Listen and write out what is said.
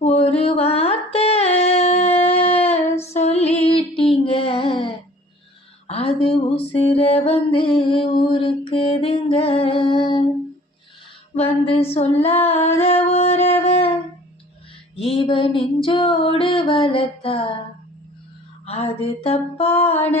ஒரு வார்த்தை சொல்லிட்டீங்க, அது உசுர வந்து உருக்குதுங்க. வந்து சொல்லாத உறவ இவ நெஞ்சோடு வளர்த்தா அது தப்பான